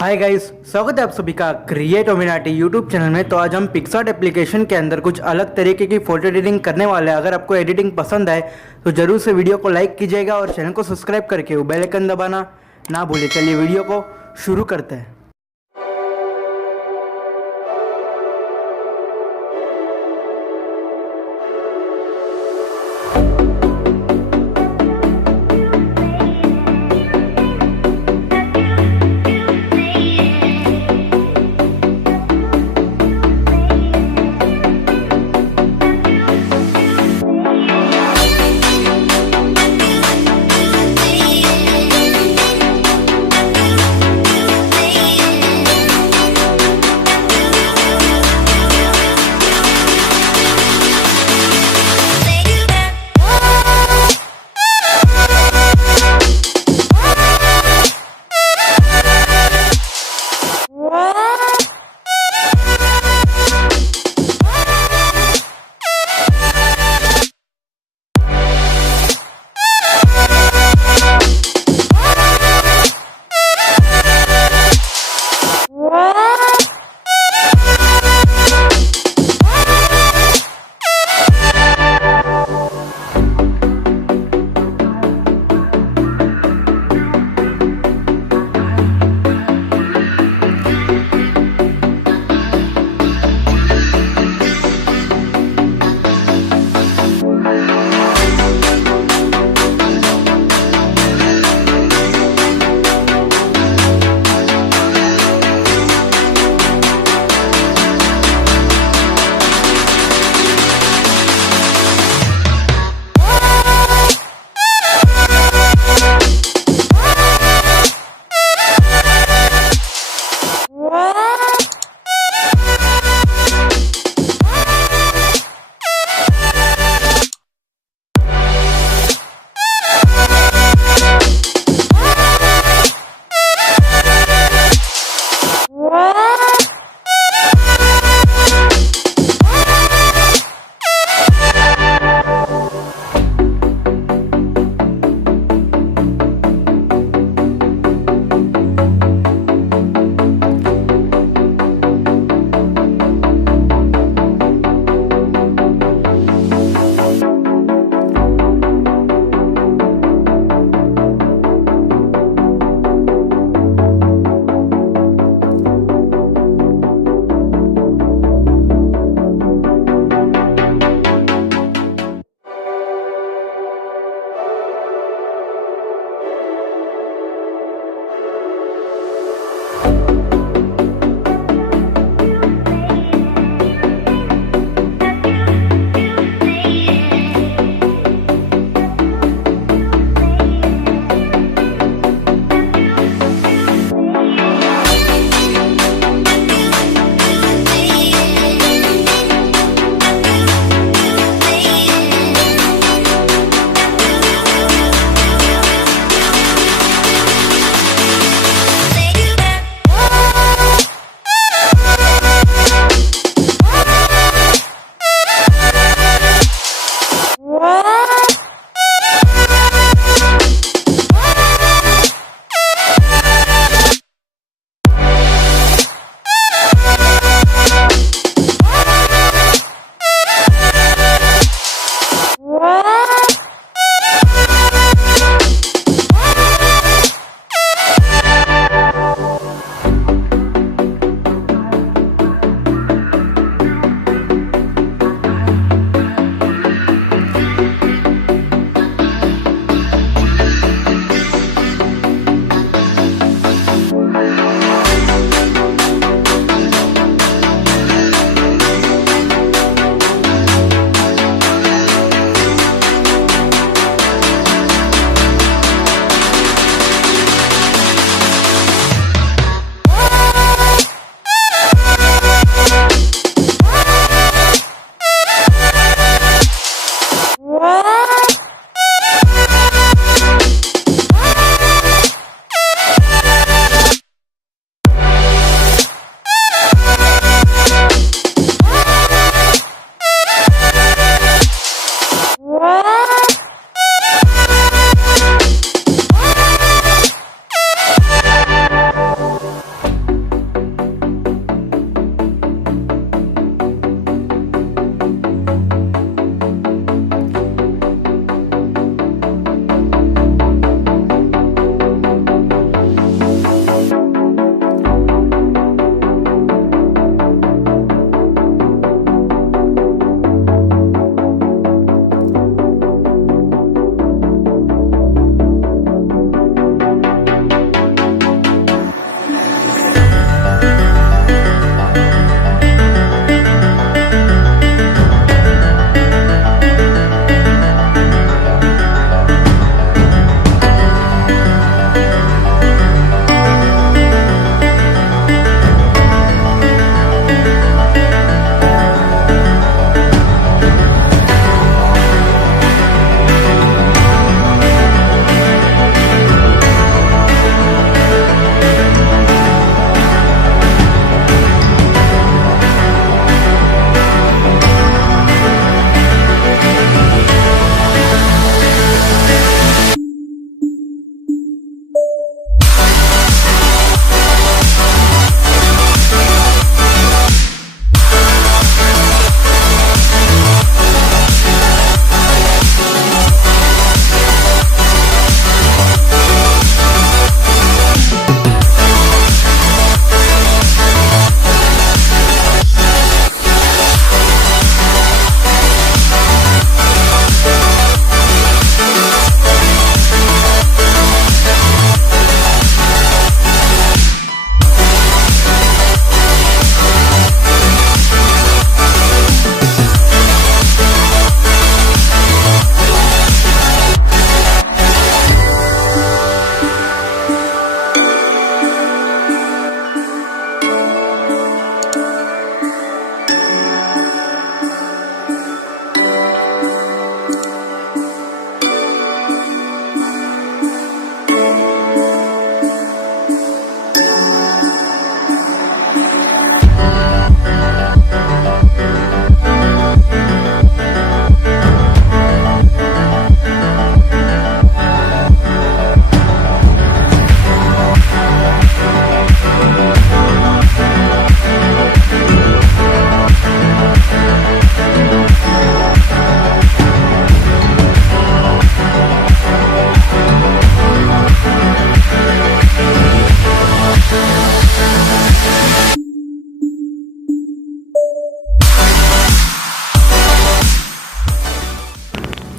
Hi guys, स्वागत है आप सभी का क्रिएटोमिनाटी यूट्यूब चैनल में। तो आज हम पिक्सार्ट एप्लीकेशन के अंदर कुछ अलग तरीके की फ़ोटो एडिटिंग करने वाले हैं। अगर आपको एडिटिंग पसंद आए तो ज़रूर से वीडियो को लाइक कीजिएगा और चैनल को सब्सक्राइब करके वो बेल आइकन दबाना ना भूलिए। चलिए वीडियो को शुरू करते हैं।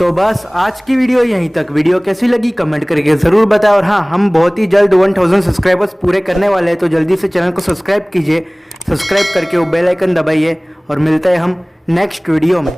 तो बस आज की वीडियो यहीं तक। वीडियो कैसी लगी कमेंट करके ज़रूर बताएं। और हाँ, हम बहुत ही जल्द 1000 सब्सक्राइबर्स पूरे करने वाले हैं, तो जल्दी से चैनल को सब्सक्राइब कीजिए। सब्सक्राइब करके वो बेल आइकन दबाइए और मिलते हैं हम नेक्स्ट वीडियो में।